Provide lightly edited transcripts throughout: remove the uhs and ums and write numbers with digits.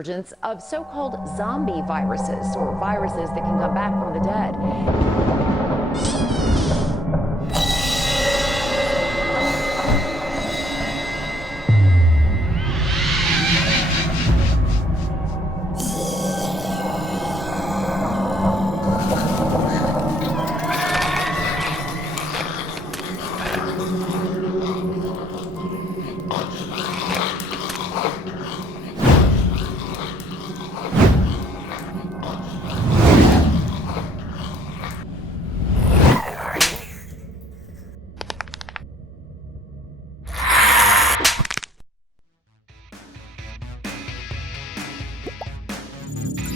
Emergence of so-called zombie viruses, or viruses that can come back from the dead.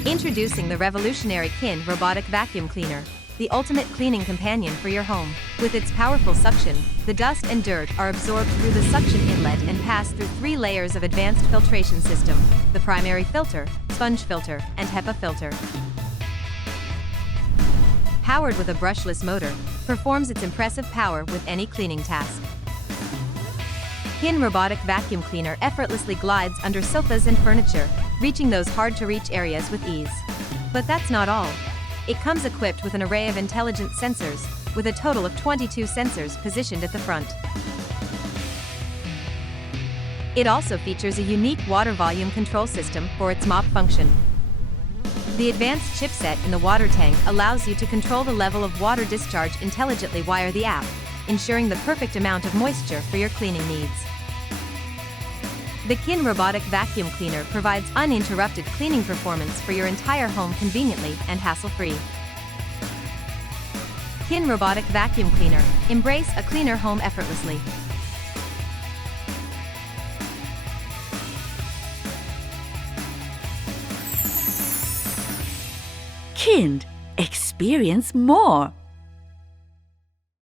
Introducing the revolutionary KHIND Robotic Vacuum Cleaner, the ultimate cleaning companion for your home. With its powerful suction, the dust and dirt are absorbed through the suction inlet and pass through 3 layers of advanced filtration system: the primary filter, sponge filter, and HEPA filter. Powered with a brushless motor, performs its impressive power with any cleaning task. KHIND Robotic Vacuum Cleaner effortlessly glides under sofas and furniture, reaching those hard-to-reach areas with ease. But that's not all. It comes equipped with an array of intelligent sensors, with a total of 22 sensors positioned at the front. It also features a unique water volume control system for its mop function. The advanced chipset in the water tank allows you to control the level of water discharge intelligently via the app, ensuring the perfect amount of moisture for your cleaning needs. The KHIND Robotic Vacuum Cleaner provides uninterrupted cleaning performance for your entire home conveniently and hassle-free. KHIND Robotic Vacuum Cleaner. Embrace a cleaner home effortlessly. KHIND. Experience more.